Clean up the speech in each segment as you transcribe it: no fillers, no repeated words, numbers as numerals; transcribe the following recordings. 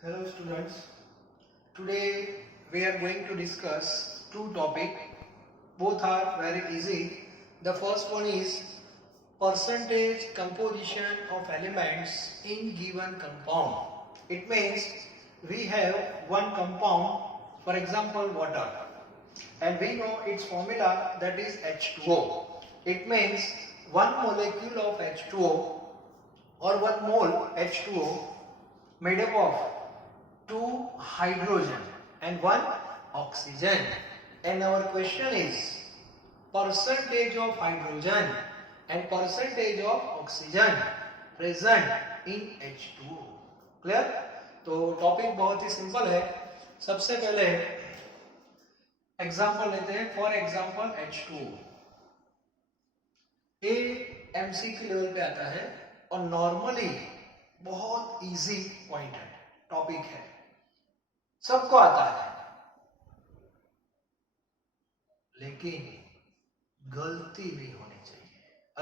Hello students, today we are going to discuss two topics. Both are very easy. The first one is percentage composition of elements in given compound. It means we have one compound, for example water, and we know its formula, that is H2O. It means one molecule of H2O or one mole H2O made up of two hydrogen and one oxygen, and our question is percentage of hydrogen and percentage of oxygen present in H2O. Clear? तो topic बहुत ही simple है. सबसे पहले example लेते हैं. For example H2O ये MCQ level पे आता है और नॉर्मली बहुत इजी पॉइंट है, टॉपिक है, सबको आता है, लेकिन गलती नहीं होनी चाहिए.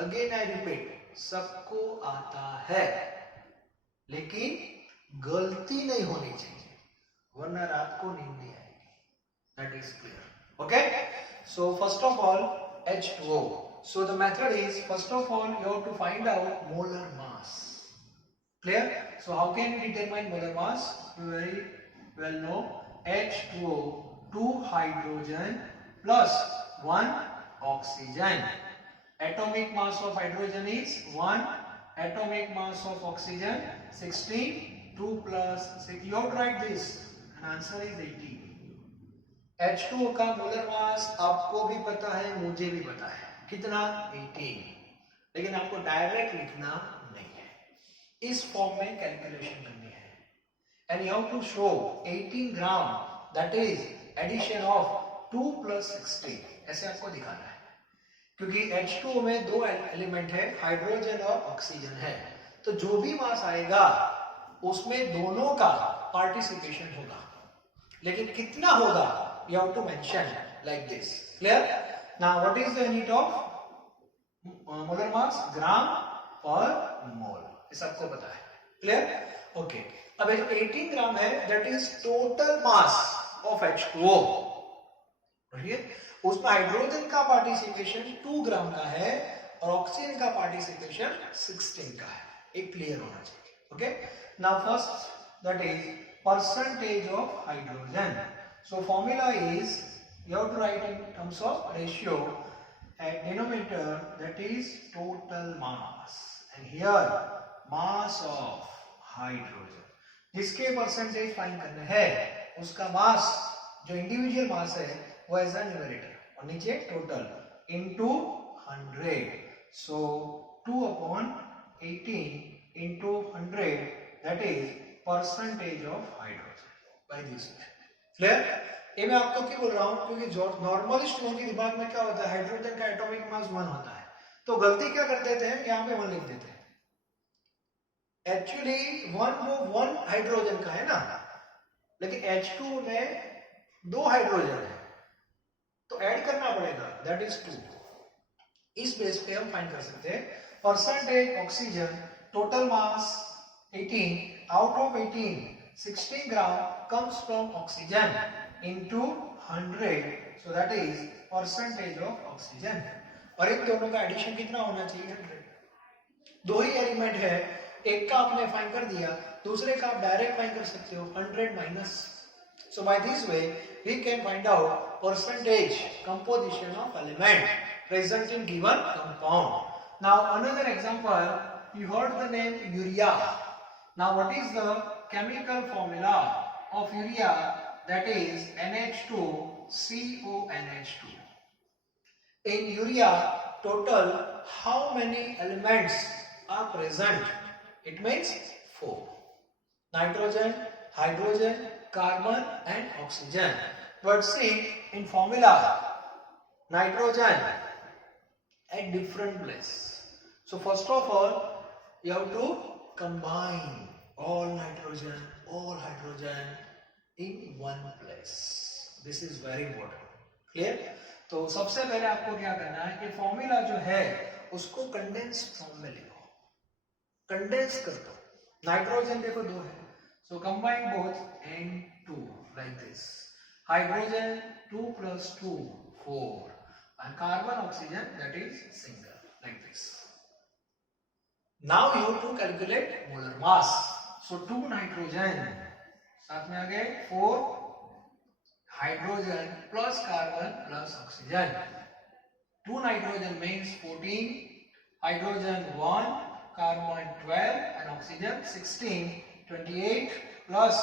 अगेन आई रिपीट, सबको आता है लेकिन गलती नहीं होनी चाहिए, वरना रात को नींद नहीं आएगी. That is clear. Okay, so first of all H2O. So the method is, first of all you have to find out molar mass. Clear? So how can you determine molar mass? You very well know H2O, 2 hydrogen plus 1 oxygen. Atomic mass of hydrogen is 1, atomic mass of oxygen 16, 2 plus 6. You have to write this and answer is 18. H2O का molar mass आपको भी पता है, मुझे भी पता है, कितना? 18. लेकिन आपको डायरेक्ट लिखना नहीं है, इस फॉर्म में कैलकुलेशन करनी है. And you have to show 18 gram, that is addition of 2 plus 16. ऐसे आपको दिखाना है, क्योंकि H2O में दो एलिमेंट है, हाइड्रोजन और ऑक्सीजन है. तो जो भी मास आएगा उसमें दोनों का पार्टिसिपेशन होगा, लेकिन कितना होगा you have to mention like this. Clear? Now what is the unit of molar mass? gram per mole. ये सबको पता है. Clear? Okay. अब ये जो 18 ग्राम है, that is total mass of H2O. बढ़िए, उसमें हाइड्रोजन का पार्टिसिपेशन 2 ग्राम का है और ऑक्सीजन का पार्टिसिपेशन 16 का है. एक क्लियर होना चाहिए. Okay, now first that is percentage of hydrogen. So formula is, you have to write in terms of ratio at denominator, that is total mass, and here mass of hydrogen. जिसके percentage find करने हैं उसका मास, जो individual मास है वो as a numerator और नीचे total into 100. So 2 upon 18 into 100, that is percentage of hydrogen by this way. Clear? ये मैं आपको क्यों बोल रहा हूं, क्योंकि नॉर्मल स्टूडेंट के दिमाग में क्या होता है, हाइड्रोजन का एटॉमिक मास 1 होता है, तो गलती क्या कर देते हैं, यहां पे 1 लिख देते हैं. एक्चुअली 1 वो 1 हाइड्रोजन का है ना, लेकिन H2 में 2 हाइड्रोजन है, तो ऐड करना पड़ेगा, दैट इज 2. इस बेस पे हम फाइंड कर सकते हैं percentage oxygen, total mass 18, out of 18 16 gram comes from oxygen into 100, so that is percentage of oxygen. और इन दोनों का एडिशन कितना होना चाहिए? 100. दो ही एलिमेंट है, एक का आपने फाइंड कर दिया, दूसरे का आप डायरेक्ट फाइंड कर सकते हो, 100 minus. So by this way we can find out percentage composition of element present in given compound. Now another example, you heard the name urea. Now what is the chemical formula of urea? That is NH2CONH2. In urea, total how many elements are present? It means 4. Nitrogen, hydrogen, carbon and oxygen. But see, in formula, nitrogen at different place. So first of all, you have to combine all nitrogen, all hydrogen in one place. This is very important. Clear? तो सबसे पहले आपको क्या करना है कि formula जो है उसको कंडेंस फॉर्म में लिखो, कंडेंस कर दो. नाइट्रोजन देखो 2 है, So combine both N2 like this. Hydrogen 2 plus 2 4 and carbon oxygen that is single like this. Now you have to calculate molar mass. So 2 nitrogen साथ में आ गए 4 hydrogen plus carbon plus oxygen. 2 nitrogen means 14, hydrogen 1, carbon 12 and oxygen 16. 28 plus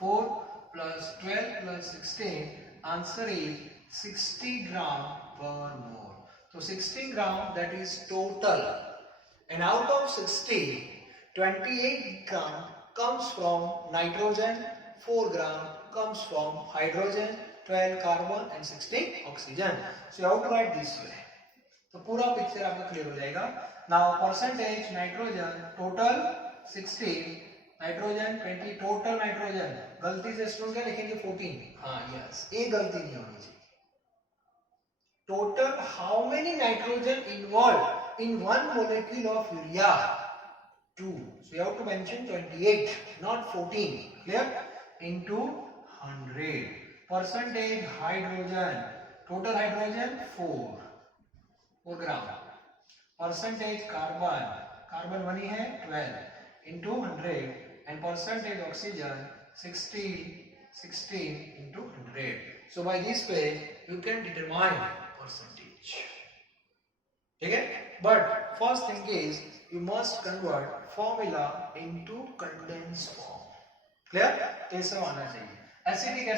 4 plus 12 plus 16, answer is 60 gram per mole. So 60 gram, that is total, and out of 60, 28 gram comes from nitrogen, 4 gram comes from hydrogen, 12 carbon and 16 oxygen. So you have to write this way. तो पूरा picture आपका clear हो जाएगा. Now percentage nitrogen total 60, nitrogen 20, total nitrogen गलती से student क्या लिखेंगे 14. हाँ यस, एक गलती नहीं होनी चाहिए. Total how many nitrogen involve in one molecule of urea? 2. So you have to mention 28, not 14. Clear? Into 100. Percentage hydrogen, total hydrogen 4 gram. Percentage carbon, carbon 1 ही है 12 into 100 and percentage oxygen 16 into 100. So by this way you can determine percentage. Okay? But first thing is you must convert formula into condensed form. Clear? कैसे होना चाहिए? Acetic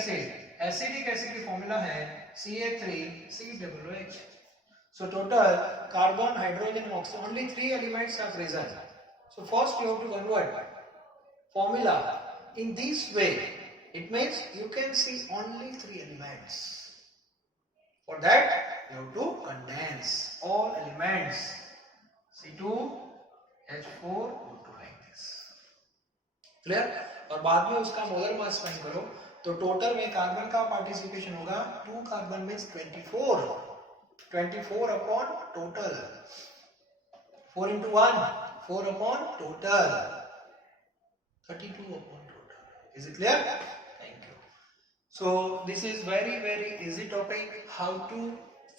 acid की formula है Ca3COOH. So total carbon, hydrogen and oxygen, only 3 elements are present. So first you have to convert formula in this way. It means you can see only 3 elements. For that you have to condense all elements. C2H4O2 like this. Clear? और बाद में उसका molar mass find करो तो total में carbon का participation होगा 2 carbon means 24 upon total. 4 into 1, 4 upon total. 32 upon total. Is it clear? Thank you. So this is very easy topic. How to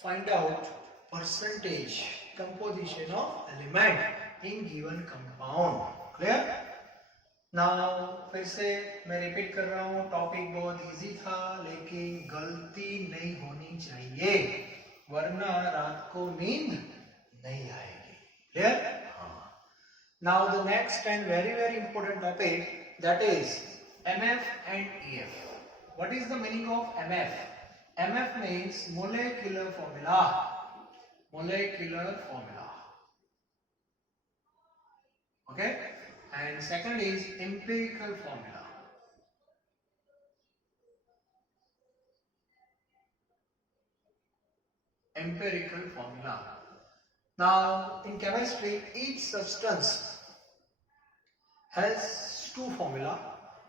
find out percentage composition of element in given compound. Clear? Now फिर से मैं repeat कर रहा हूँ, topic बहुत easy था लेकिन गलती नहीं होनी चाहिए वरना रात को नींद नहीं आएगी. Clear? Now the next and very important topic, that is MF and EF. What is the meaning of MF? MF means molecular formula. Okay? And second is empirical formula. Now in chemistry each substance has 2 formula.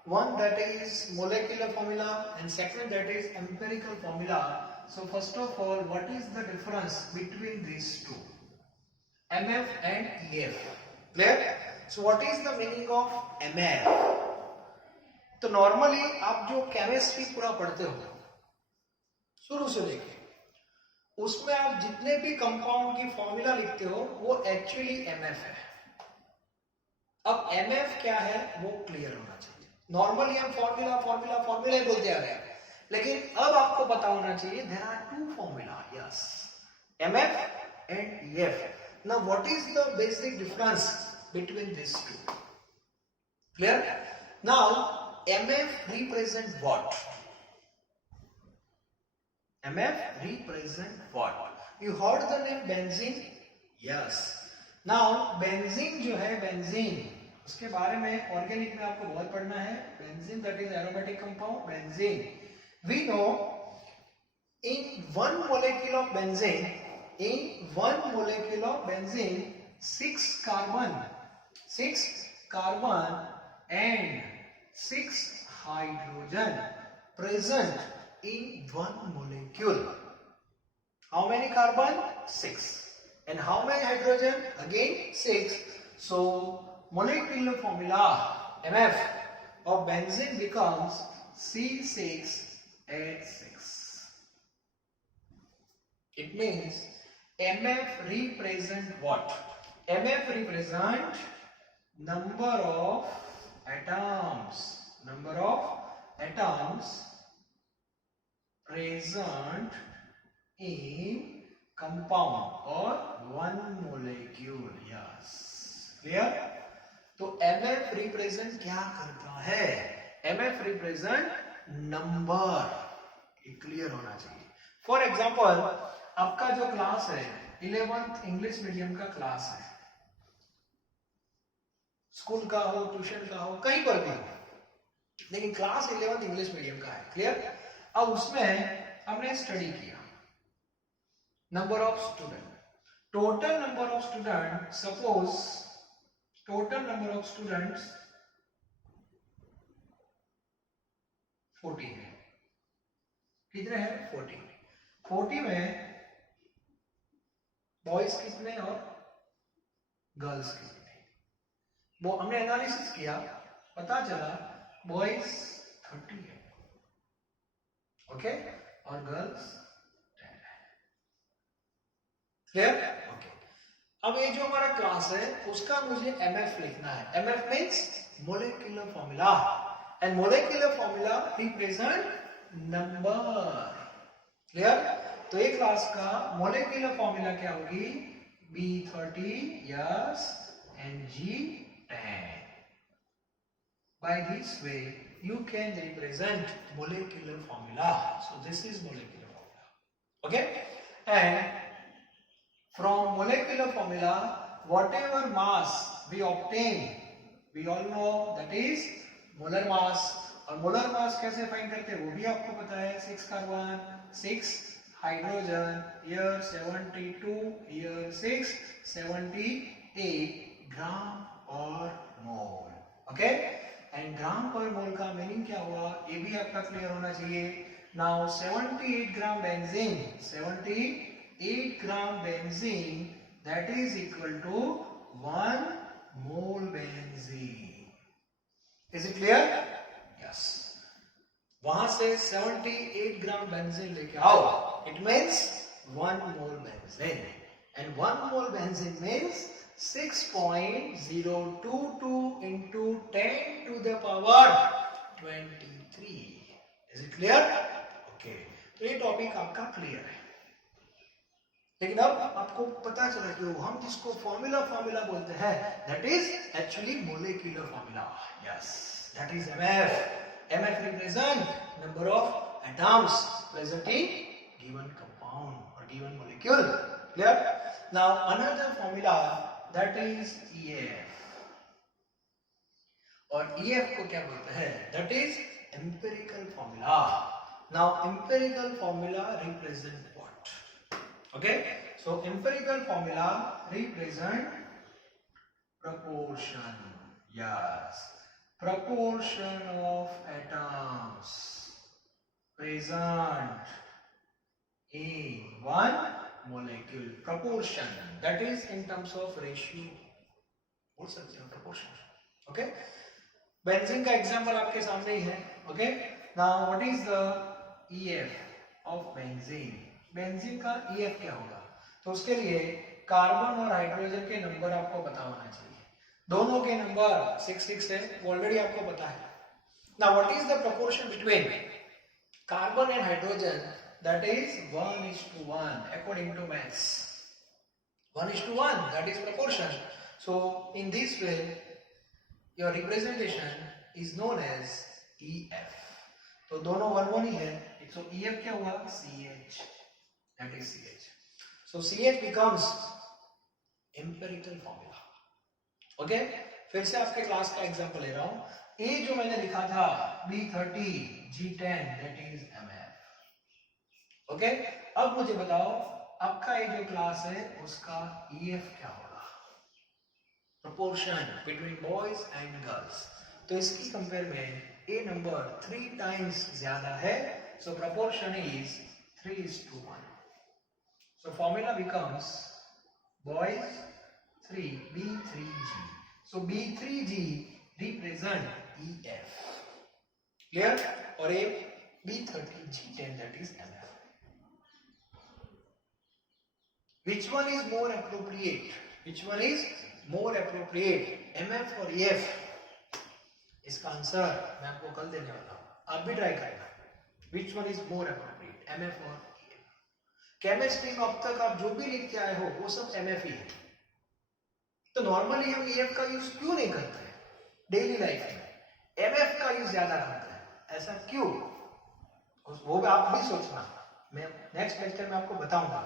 One that is molecular formula and second that is empirical formula. So first of all, what is the difference between these two? MF and EF. Clear? So what is the meaning of MF? तो normally आप जो chemistry पूरा पढ़ते हो शुरू से लेके उसमें आप जितने भी कंपाउंड की फॉर्मूला लिखते हो वो एक्चुअली MF है. अब MF क्या है वो क्लियर होना चाहिए. नॉर्मली हम फॉर्मूला ही बोलते आ रहे हैं लेकिन अब आपको पता होना चाहिए there are 2 formula. Yes, MF and EF. Now what is the basic difference between these two? Clear? Now MF represent what? MF represent what? You heard the name benzene? Yes. Now benzene जो है benzene उसके बारे में organic में आपको बहुत पढ़ना है. Benzene, that is aromatic compound. Benzene, we know in one molecule of benzene, 6 carbon and 6 hydrogen present in one molecule. How many carbon? 6. And how many hydrogen? Again 6. So molecular formula MF of benzene becomes C6H6. It means MF represent what? MF represent number of atoms. Number of atoms present in compound or one molecule. Yes, clear? तो MF represent क्या करता है? MF represent number. ये clear होना चाहिए. For example आपका जो class है 11th इंग्लिश मीडियम का क्लास है, स्कूल का हो, ट्यूशन का हो, कहीं पर भी हो, लेकिन क्लास 11th इंग्लिश मीडियम का है. क्लियर? अब उसमें हमने स्टडी किया. Number of student, total number of student, suppose total number of students 40 है. कितने हैं? 40. 40 में बॉयज कितने और गर्ल्स कितने? वो हमने एनालिसिस किया, पता चला बॉयज 30 है, ओके, और गर्ल्स 10 है. क्लियर? ओके. अब ये जो हमारा क्लास है उसका मुझे MF लिखना है. MF means molecular formula, and molecular formula represent number. Clear? तो एक क्लास का मोलेक्युलर फॉर्मूला क्या होगी? B30 yes and G10. By this way you can represent molecular formula. So this is molecular formula. Okay? And from molecular formula whatever mass we obtain, we all know that is molar mass. और molar mass कैसे find करते हैं वो भी आपको पता है. 6 carbon 6 hydrogen, here 72, here 6, 78 ग्राम पर मोल. ओके, एंड ग्राम पर मोल का मीनिंग क्या हुआ ये भी आपका क्लियर होना चाहिए. Now 78 gram benzene, 78 gram benzene that is equal to 1 mole benzene. Is it clear? Yes. वहां से 78 ग्राम बेंजीन लेके आओ, it means 1 mole benzene, and 1 mole benzene means 6.022 into 10 to the power 23. Is it clear? Okay. तो ये topic आपका clear है. लेकिन अब आपको पता चला कि हम जिसको फॉर्मूला बोलते हैं that is actually molecular formula. Yes, that is MF. MF represent number of atoms present in given compound or given molecule. Clear? Now another formula that is EF. और EF को क्या बोलते हैं? That is empirical formula. Now empirical formula represent what? Okay, so empirical formula represent proportion. Yes, proportion of atoms present in one molecule. Proportion, that is in terms of ratio. बोल सकते हो proportion. Okay, benzene का example आपके सामने ही है. Okay, now what is the EF of benzene? Benzene का EF क्या होगा? तो उसके लिए कार्बन और हाइड्रोजन के नंबर आपको पता होना चाहिए. दोनों के नंबर 6 है, ऑलरेडी आपको पता है. Now what is the proportion between carbon and hydrogen? That is 1:1 according to maths. 1:1, that is proportion. So in this way your representation is known as EF. तो दोनों 1:1 ही है. So EF क्या हुआ? CH. That is CH. So CH becomes empirical formula. Okay? फिर से आपके class का example ले रहा हूं. ये जो मैंने लिखा था B30 G10 that is MF. Okay? अब मुझे बताओ आपका ये जो क्लास है उसका EF क्या होगा? Proportion between boys and girls. तो इसकी कंपेयर में ये नंबर 3 times ज्यादा है. So proportion is 3:1. So formula becomes boys 3 B3G. So B3G represent EF, clear? और एक B30G10 that is MF. Which one is more appropriate? Which one is more appropriate, MF और EF? इसका answer मैं आपको कल देने वाला हूँ, आप भी ट्राई करना. Which one is more appropriate, MF और EF? केमिस्ट्री में अब तक आप जो भी लिख के आए हो वो सब MF ही है. तो नॉर्मली हम EF का यूज क्यों नहीं करते हैं डेली लाइफ में, MF का यूज ज्यादा करते हैं, ऐसा क्यों? वो आप भी सोचना, मैं नेक्स्ट लेक्चर में आपको बताऊंगा.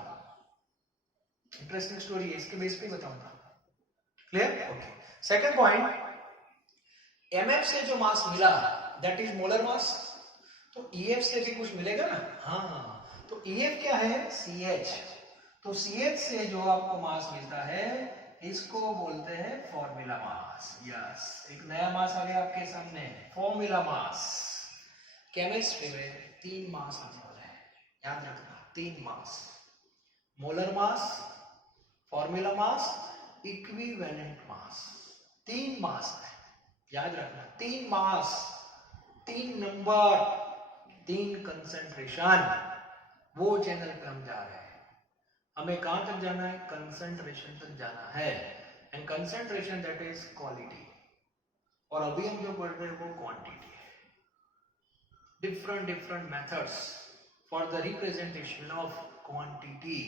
इंटरेस्टिंग स्टोरी है, इसके बेस पे बताऊंगा. Clear? Okay. Second point, MF से जो मास मिला दैट इज मोलर मास, तो EF से भी कुछ मिलेगा ना. हाँ, तो EF क्या है? CH. तो CH से जो आपको मास मिलता है इसको बोलते हैं फॉर्मूला मास. यस, एक नया मास आ गया आपके सामने, फॉर्मूला मास. केमिस्ट्री में 3 मास आने वाले हैं, याद रखना. 3 mass, molar mass, formula mass, equivalent mass. 3 mass है, याद रखना. 3 मास, 3 नंबर, 3 कंसंट्रेशन. वो चैनल पे हम जा रहे हैं. हमें कहां तक जाना है? कंसंट्रेशन तक जाना है. And concentration that is quality, और अभी हम जो पढ़ रहे हैं वो क्वांटिटी है. Different methods for the representation of quantity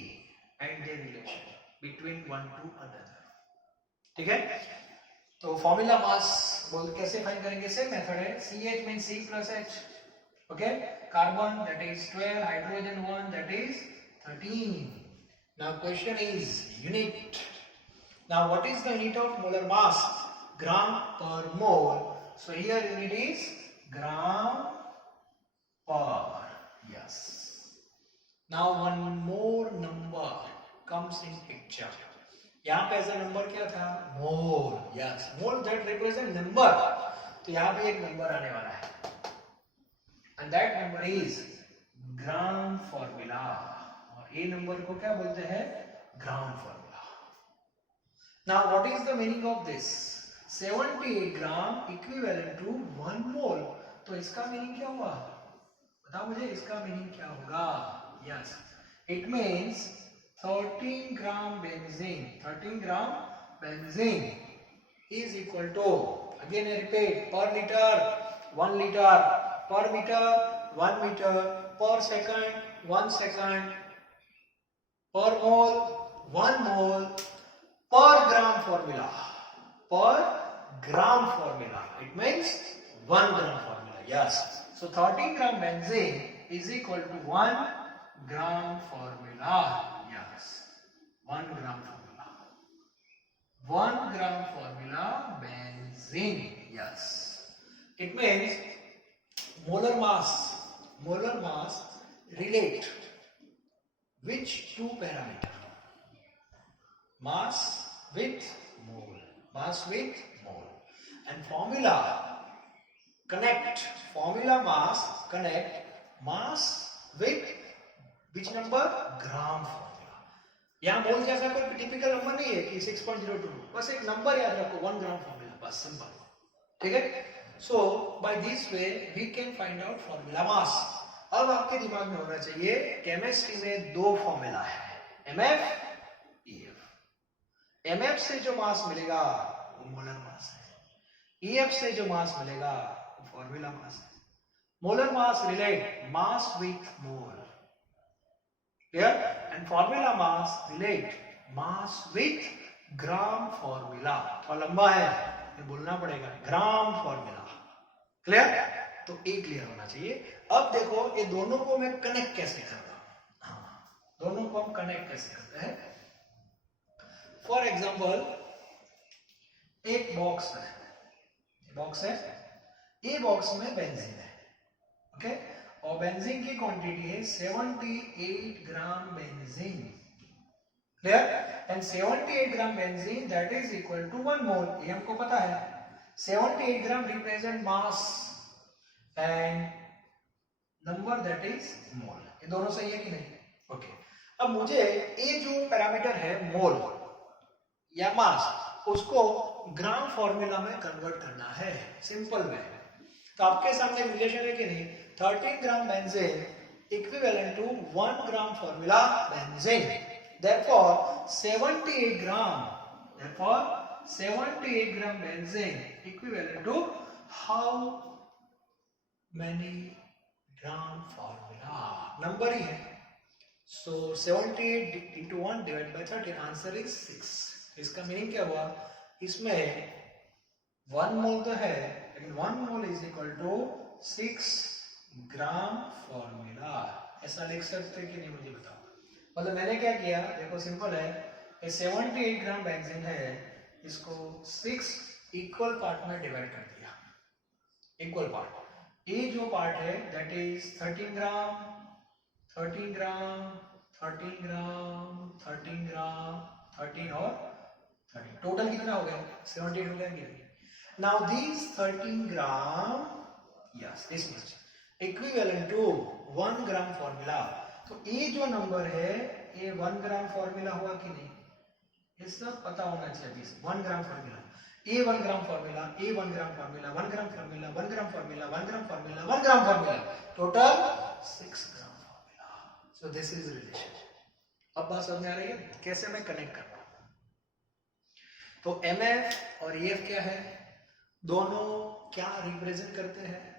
and there relation between one two other. ठीक है? तो फॉर्मूला मास बोल कैसे फाइंड करेंगे? सेम मेथड है. CH means C plus H. Okay, carbon that is 12, hydrogen 1 that is 13. Now question is unit. Now what is the unit of molar mass? Gram per mole. So here unit is gram per. Yes. Now one more number comes in picture. यहाँ पे ऐसा number क्या था? Mole. Yes, mole that represent number. तो यहाँ पे एक number आने वाला है, and that number is gram formula. और ये नंबर को क्या बोलते हैं? Gram formula. Now what is the meaning of this? 78 gram equivalent to 1 mole. तो इसका मीनिंग क्या हुआ? बताओ मुझे, इसका मीनिंग क्या होगा? Yes, it means 13 gram benzene. 13 gram benzene is equal to, again I repeat, per liter 1 liter, per meter 1 meter, per second 1 second, per mole 1 mole, per gram formula. Per gram formula. It means 1 gram formula. Yes. So 13 gram benzene is equal to 1 gram formula. 1 gram formula. 1 gram formula benzene. Yes. It means molar mass relate which 2 parameter? Mass with mole. Mass with mole. And formula mass connect mass with which number? Gram formula. यहाँ मोल जैसा कोई typical number नहीं है कि 6.02, बस एक number याद रखो, 1 ग्राम फॉर्मूला, बस सिंपल. ठीक है? So by this way we can find out formula mass. अब आपके दिमाग में होना चाहिए केमिस्ट्री में 2 फॉर्मूला है, MF, EF. MF से जो मास मिलेगा वो मोलर मास है. EF से जो मास मिलेगा वो फॉर्मूला मास है. Molar mass relate mass with mole. Clear? And formula mass relate mass with gram formula. और लंबा है, ये बोलना पड़ेगा, ग्राम फॉर्मूला. क्लियर? तो ये क्लियर होना चाहिए. अब देखो ये दोनों को मैं कनेक्ट कैसे करता हूं. दोनों को हम कनेक्ट कैसे करते हैं? फॉर एग्जाम्पल एक बॉक्स है, ये बॉक्स में बेंजीन है. ओके, और बेंजीन की क्वांटिटी है 78 gram benzene. Clear? And 78 gram benzene that is equal to 1 mole. ये हमको पता है. 78 gram represent mass and number that is mole. ये दोनों सही है कि नहीं? ओके. अब मुझे ये जो पैरामीटर है मोल या मास उसको ग्राम फॉर्मूला में कन्वर्ट करना है, सिंपल वे। तो आपके सामने रिलेशन है कि नहीं, 13 gram benzene equivalent to 1 gram formula benzene, therefore 78 gram benzene equivalent to how many gram formula, number ही है। So 78 into 1 divided by 13, answer is 6। इसका मीनिंग क्या हुआ, इसमें 1 मोल तो है लेकिन 1 mole is equal to 6 gram formula. ऐसा लिख सकते कि नहीं मुझे बताओ। मतलब मैंने क्या किया, देखो सिंपल है, ये 78 ग्राम बेंजीन है, इसको 6 इक्वल पार्ट में डिवाइड कर दिया, इक्वल पार्ट। ये जो पार्ट है दैट इज 13 ग्राम 13 ग्राम 13 ग्राम 13 ग्राम 13 और 13, टोटल कितना हो गया, 78 हो गया कि नहीं। Now this 13 gram, yes this much equivalent to 1 gram formula. तो ये जो नंबर है ये 1 ग्राम फॉर्मूला हुआ कि नहीं, ये सब पता होना चाहिए। 1 gram formula, A 1 gram formula, A 1 gram formula, 1 gram formula, 1 gram formula, 1 gram formula, 1 gram formula, total 6 gram formula. So this is relation. अब बात समझ में आ रही है कैसे मैं कनेक्ट कर रहा हूं। तो एमएफ और ईएफ क्या है, दोनों क्या रिप्रेजेंट करते हैं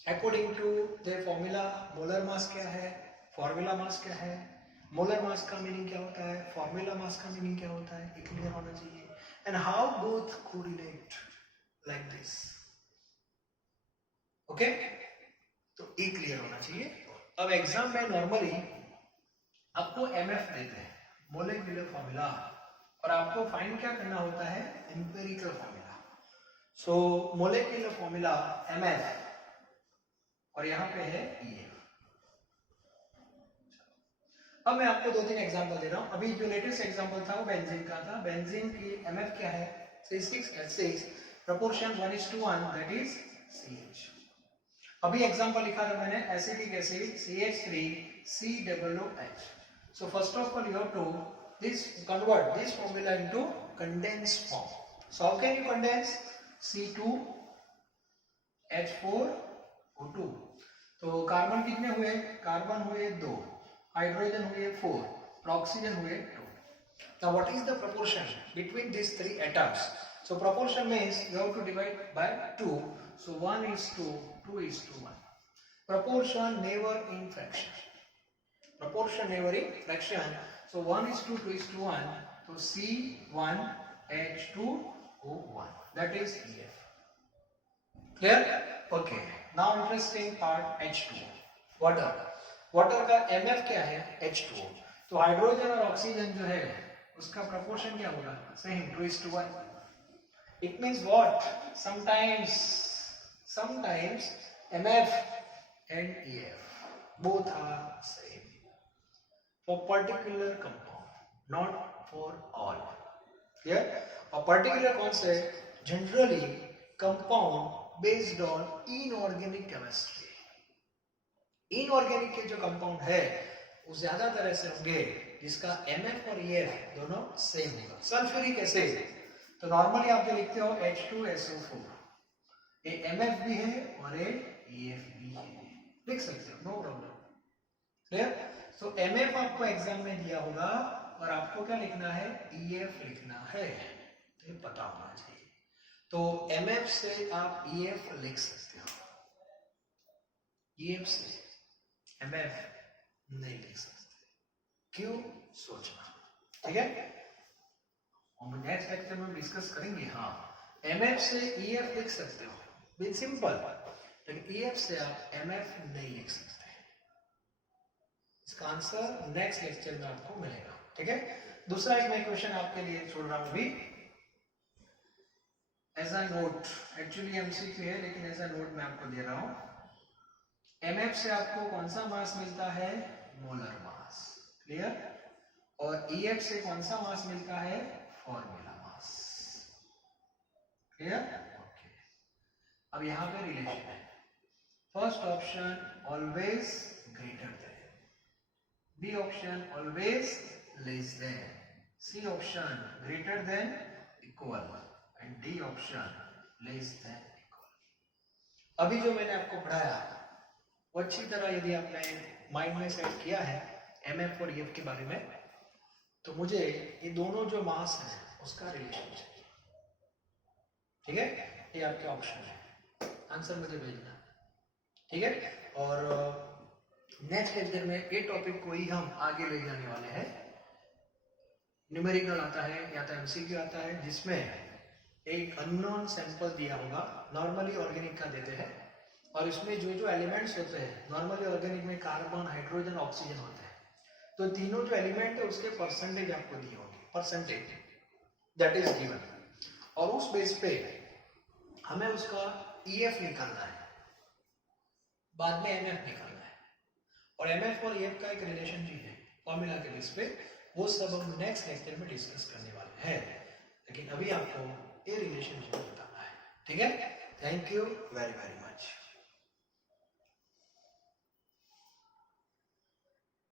according to the formula. Molar mass क्या है, फॉर्मूला मास क्या है, मोलर मास का मीनिंग क्या होता है, फॉर्मूला मास का मीनिंग क्या होता है, ये क्लियर होना चाहिए। And how both correlate like this, okay, तो ये क्लियर होना चाहिए। अब एग्जाम में नॉर्मली आपको एमएफ देते हैं, मोलेक्युलर फॉर्मूला, और आपको फाइंड क्या करना होता है, एम्पिरिकल फॉर्मूला। सो मोलेक्युलर फॉर्मूला एमएफ और यहाँ पे है ईएफ। अब मैं आपको 2-3 एग्जांपल दे रहा हूं। अभी जो लेटेस्ट एग्जांपल था वो बेंजीन का था। बेंजीन की एमएफ क्या है, C6H6, proportion 1:1, that is CH। अभी एग्जांपल लिखा था मैंने acetic acid CH3COOH। So first of all you have to convert this formula into condensed form. So how can you condense C2H4O2? तो कार्बन कितने हुए, कार्बन हुए 2, हाइड्रोजन हुए 4, oxygen हुए 2. Now what is the proportion between these 3 atoms? So proportion means you have to divide by 2. So 1:2, 2:1. Proportion never in fraction. Proportion never in fraction. So 1:2, 2:1. So C1H2O1. That is EF. Clear? Okay. Now interesting part H2O. Water. Water का MF क्या है, H2O. तो hydrogen और oxygen जो है उसका proportion क्या होगा, same 2:1. It means what, sometimes MF and EF both are same for particular compound, not for all. Clear? A particular concept generally compound based on inorganic chemistry. Inorganic के जो compound है वो ज्यादातर ऐसे होंगे जिसका एमएफ और ईएफ दोनों सेम होगा। सल्फ्यूरिक एसिड तो नॉर्मली आप जो लिखते हो H2SO4, ये एमएफ भी है और ये ईएफ भी है, लिख सकते हो, नो प्रॉब्लम। क्लियर? सो एमएफ आपको एग्जाम में दिया होगा और आपको क्या लिखना है, ईएफ लिखना है, तो ये पता होना चाहिए। तो एमएफ से आप ईएफ लिख सकते हो, ईएफ से एमएफ नहीं लिख सकते, क्यों, सोचना, ठीक है। हम नेक्स्ट लेक्चर में डिस्कस करेंगे। हाँ, एमएफ से ईएफ लिख सकते हो, बिल्कुल सिंपल, लेकिन ईएफ से आप एमएफ नहीं लिख सकते। इसका आंसर नेक्स्ट लेक्चर में आपको मिलेगा, ठीक है। दूसरा एक मैं क्वेश्चन आपके लिए छोड़ रहा हूं अभी as a note, actually MCQ है लेकिन एज अ नोट मैं आपको दे रहा हूं। एमएफ से आपको कौन सा मास मिलता है, मोलर मास, क्लियर। और ईएफ से कौन सा मास मिलता है, फॉर्मूला मास, क्लियर, ओके। अब यहां पे रिलेशन है, first option always greater than, B option always less than, C option greater than equal and D option less than equal. अभी जो मैंने आपको पढ़ाया वो अच्छी तरह यदि आपने माइंड में सेट किया है MF और EF के बारे में, तो मुझे ये दोनों जो मास है उसका रिलेशन चाहिए। ठीक है, ये आपके ऑप्शन है, आंसर मुझे भेजना। ठीक है, और नेक्स्ट लेक्चर में ये टॉपिक को ही हम आगे ले जाने वाले हैं। न्यूमेरिकल आता है या तो MCQ आता है जिसमें एक अननोन सैंपल दिया होगा, नॉर्मली ऑर्गेनिक का देते हैं, और इसमें जो जो एलिमेंट्स होते हैं नॉर्मली ऑर्गेनिक में कार्बन, हाइड्रोजन, ऑक्सीजन होते हैं, तो तीनों जो एलिमेंट है उसके परसेंटेज आपको दिए होंगे, परसेंटेज दैट इज गिवन, और उस बेस पे हमें उसका EF निकालना है, बाद में MF निकालना है, और MF और EF का एक रिलेशन भी है फॉर्मूला के बेस पे, वो सब हम नेक्स्ट लेक्चर में डिस्कस करने वाले हैं, लेकिन अभी आपको ये रिलेशनशिप बताना है। ठीक है, thank you very very much.